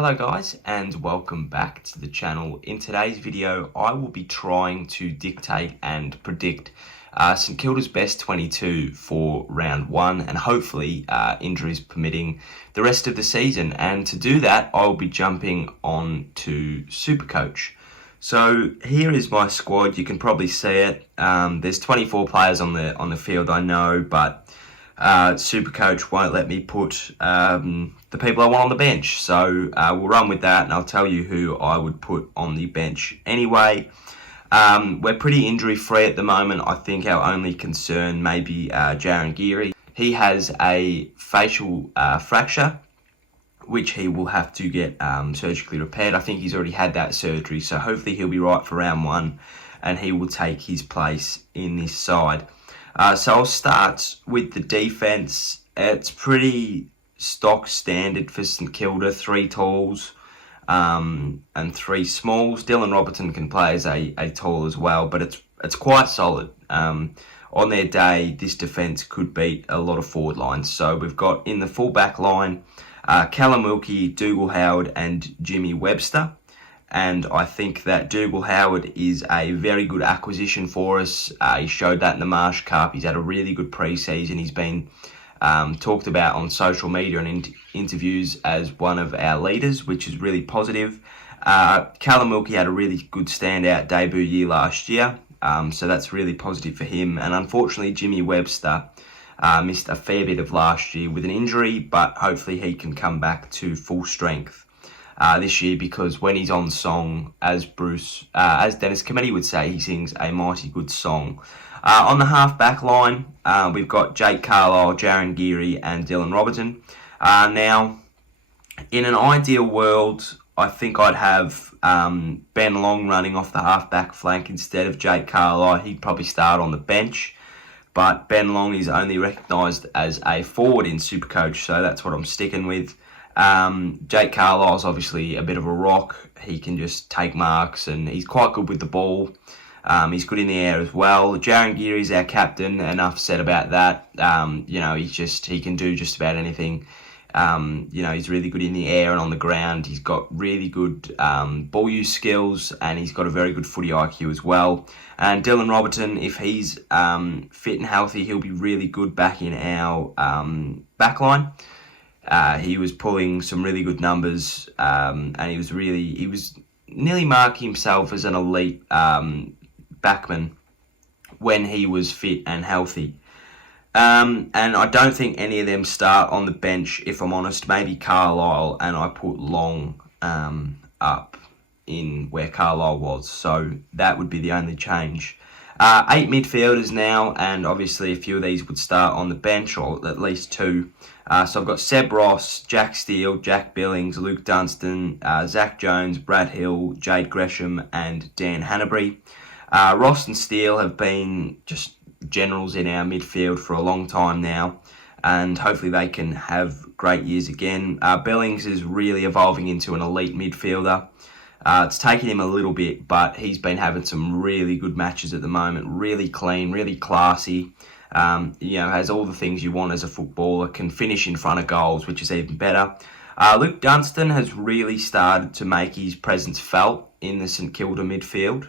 Hello guys and welcome back to the channel. In today's video I will be trying to dictate and predict St Kilda's best 22 for round 1 and hopefully injuries permitting the rest of the season, and to do that I will be jumping on to Supercoach. So here is my squad. You can probably see it. There's 24 players on the field, I know, but Supercoach won't let me put the people I want on the bench. So we'll run with that and I'll tell you who I would put on the bench anyway. We're pretty injury free at the moment. I think our only concern may be Jaron Geary. He has a facial fracture, which he will have to get surgically repaired. I think he's already had that surgery, so hopefully he'll be right for round 1 and he will take his place in this side. So I'll start with the defence. It's pretty stock standard for St Kilda, 3 talls and 3 smalls. Dylan Robertson can play as a tall as well, but it's quite solid. On their day, this defence could beat a lot of forward lines. So we've got in the full back line, Callum Wilkie, Dougal Howard and Jimmy Webster. And I think that Dougal Howard is a very good acquisition for us. He showed that in the Marsh Cup. He's had a really good pre-season. He's been talked about on social media and in interviews as one of our leaders, which is really positive. Callum Wilkie had a really good standout debut year last year, so that's really positive for him. And unfortunately, Jimmy Webster missed a fair bit of last year with an injury, but hopefully he can come back to full strength this year, because when he's on song, as Dennis Committee would say, he sings a mighty good song. On the half-back line, we've got Jake Carlisle, Jaron Geary and Dylan Robertson. Now, in an ideal world, I think I'd have Ben Long running off the half-back flank instead of Jake Carlisle. He'd probably start on the bench, but Ben Long is only recognised as a forward in Supercoach, so that's what I'm sticking with. Jake Carlisle's obviously a bit of a rock. He can just take marks and he's quite good with the ball. He's good in the air as well. Jaron Geary's our captain. Enough said about that. He can do just about anything. He's really good in the air and on the ground. He's got really good ball use skills and he's got a very good footy IQ as well. And Dylan Robertson, if he's fit and healthy, he'll be really good back in our backline. He was pulling some really good numbers, and he was nearly marking himself as an elite backman when he was fit and healthy. And I don't think any of them start on the bench, if I'm honest. Maybe Carlisle, and I put Long up in where Carlisle was. So that would be the only change. 8 midfielders now, and obviously a few of these would start on the bench, or at least 2. So I've got Seb Ross, Jack Steele, Jack Billings, Luke Dunstan, Zach Jones, Brad Hill, Jade Gresham and Dan Hanbury. Ross and Steele have been just generals in our midfield for a long time now, and hopefully they can have great years again. Billings is really evolving into an elite midfielder. It's taken him a little bit, but he's been having some really good matches at the moment. Really clean, really classy. Has all the things you want as a footballer. Can finish in front of goals, which is even better. Luke Dunstan has really started to make his presence felt in the St Kilda midfield,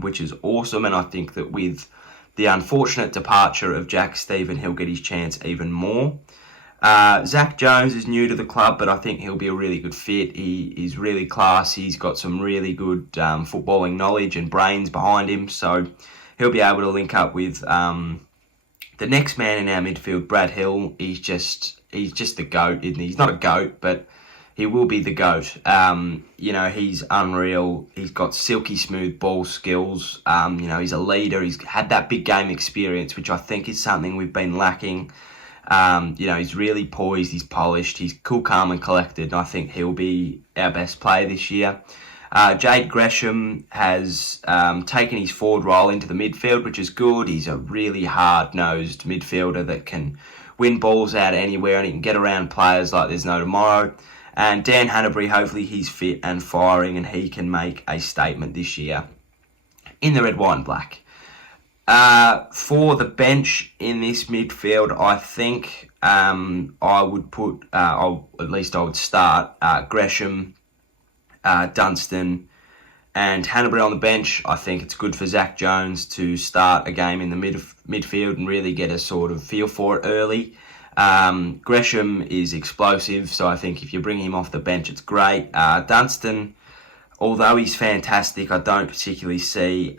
which is awesome. And I think that with the unfortunate departure of Jack Stephen, he'll get his chance even more. Zach Jones is new to the club, but I think he'll be a really good fit. He is really classy. He's got some really good footballing knowledge and brains behind him, so he'll be able to link up with the next man in our midfield, Brad Hill. He's just the GOAT, isn't he? He's not a GOAT, but he will be the GOAT. He's unreal. He's got silky smooth ball skills. He's a leader. He's had that big game experience, which I think is something we've been lacking. He's really poised, he's polished, he's cool, calm and collected, and I think he'll be our best player this year. Jade Gresham has taken his forward role into the midfield, which is good. He's a really hard-nosed midfielder that can win balls out anywhere and he can get around players like there's no tomorrow. And Dan Hanbury, hopefully he's fit and firing and he can make a statement this year in the red, white and black. For the bench in this midfield, I think I would put, I would start Gresham, Dunstan, and Hanbury on the bench. I think it's good for Zach Jones to start a game in the midfield and really get a sort of feel for it early. Gresham is explosive, so I think if you bring him off the bench, it's great. Dunstan, although he's fantastic, I don't particularly see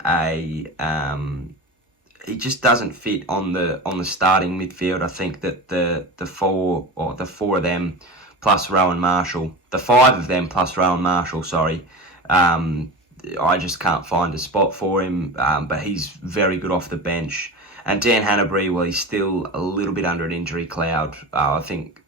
he just doesn't fit on the starting midfield. I think that the four of them plus Rowan Marshall, the five of them plus Rowan Marshall, sorry, I just can't find a spot for him. But he's very good off the bench. And Dan Hanbury, well, he's still a little bit under an injury cloud. I think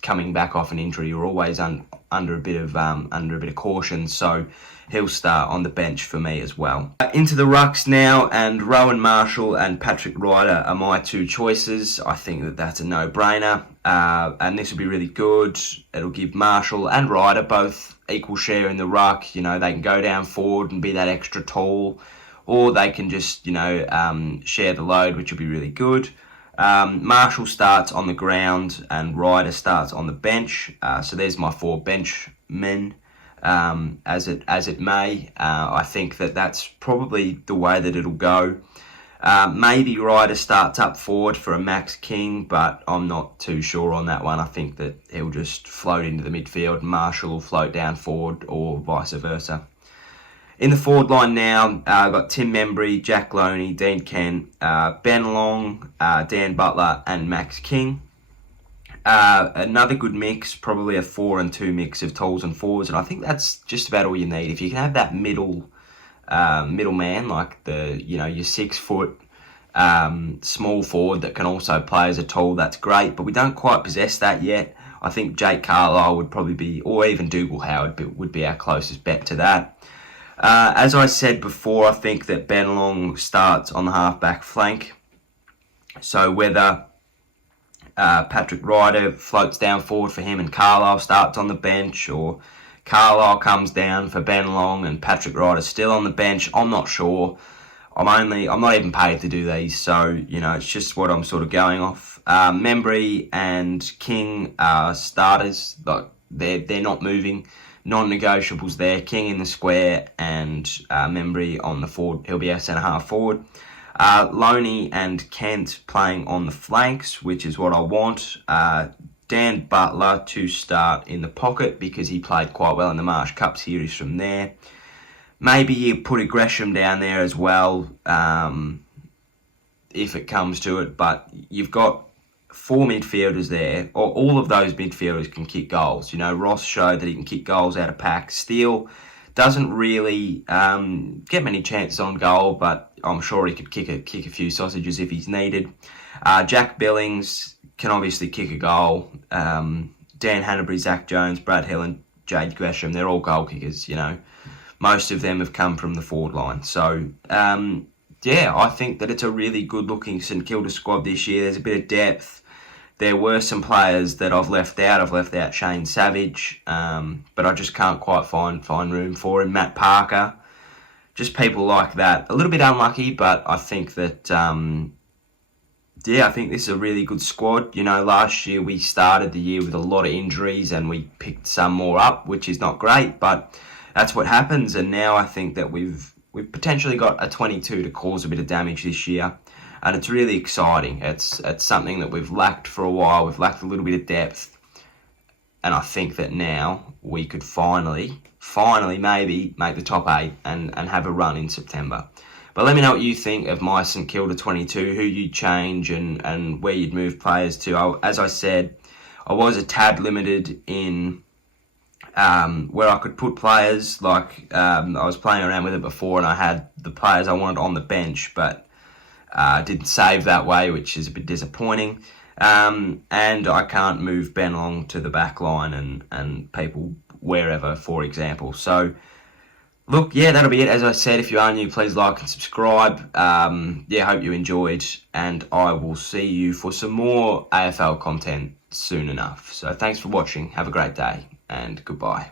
coming back off an injury, you're always under a bit of caution. So he'll start on the bench for me as well. Into the rucks now, and Rowan Marshall and Patrick Ryder are my two choices. I think that that's a no-brainer, and this will be really good. It'll give Marshall and Ryder both equal share in the ruck. You know, they can go down forward and be that extra tall, or they can just, share the load, which will be really good. Marshall starts on the ground and Ryder starts on the bench. So there's my four bench men. As it may, I think that that's probably the way that it'll go. Maybe Ryder starts up forward for a Max King, but I'm not too sure on that one. I think that he'll just float into the midfield. Marshall will float down forward, or vice versa. In the forward line now, I've got Tim Membry, Jack Loney, Dean Kent, Ben Long, Dan Butler, and Max King. Another good mix, probably a 4 and 2 mix of talls and forwards, and I think that's just about all you need. If you can have that middle man, like your 6 foot small forward that can also play as a tall, that's great. But we don't quite possess that yet. I think Jake Carlisle would probably be, or even Dougal Howard would be our closest bet to that. As I said before, I think that Ben Long starts on the half-back flank. So whether Patrick Ryder floats down forward for him and Carlisle starts on the bench, or Carlisle comes down for Ben Long and Patrick Ryder still on the bench, I'm not sure. I'm not even paid to do these, so it's just what I'm sort of going off. Membry and King are starters, like they're not moving. Non-negotiables there. King in the square and Membry on the forward. He'll be our centre half forward. Loney and Kent playing on the flanks, which is what I want. Dan Butler to start in the pocket because he played quite well in the Marsh Cup series from there. Maybe you put a Gresham down there as well, if it comes to it. But you've got 4 midfielders there, or all of those midfielders can kick goals. Ross showed that he can kick goals out of pack. Steele doesn't really get many chances on goal, but I'm sure he could kick a few sausages if he's needed. Jack Billings can obviously kick a goal. Dan Hanbury, Zach Jones, Brad Hill and Jade Gresham, they're all goal kickers. Most of them have come from the forward line. So, I think that it's a really good-looking St Kilda squad this year. There's a bit of depth. There were some players that I've left out. I've left out Shane Savage, but I just can't quite find room for him. Matt Parker, just people like that. A little bit unlucky, but I think that, I think this is a really good squad. Last year we started the year with a lot of injuries and we picked some more up, which is not great, but that's what happens. And now I think that we've potentially got a 22 to cause a bit of damage this year. And it's really exciting. It's something that we've lacked for a while. We've lacked a little bit of depth. And I think that now we could finally maybe make the top 8 and have a run in September. But let me know what you think of my St Kilda 22, who you'd change and where you'd move players to. As I said, I was a tad limited in where I could put players. Like I was playing around with it before and I had the players I wanted on the bench, but didn't save that way, which is a bit disappointing. And I can't move Ben Long to the back line and people wherever, for example. So, look, that'll be it. As I said, if you are new, please like and subscribe. Hope you enjoyed, and I will see you for some more AFL content soon enough. So thanks for watching. Have a great day, and goodbye.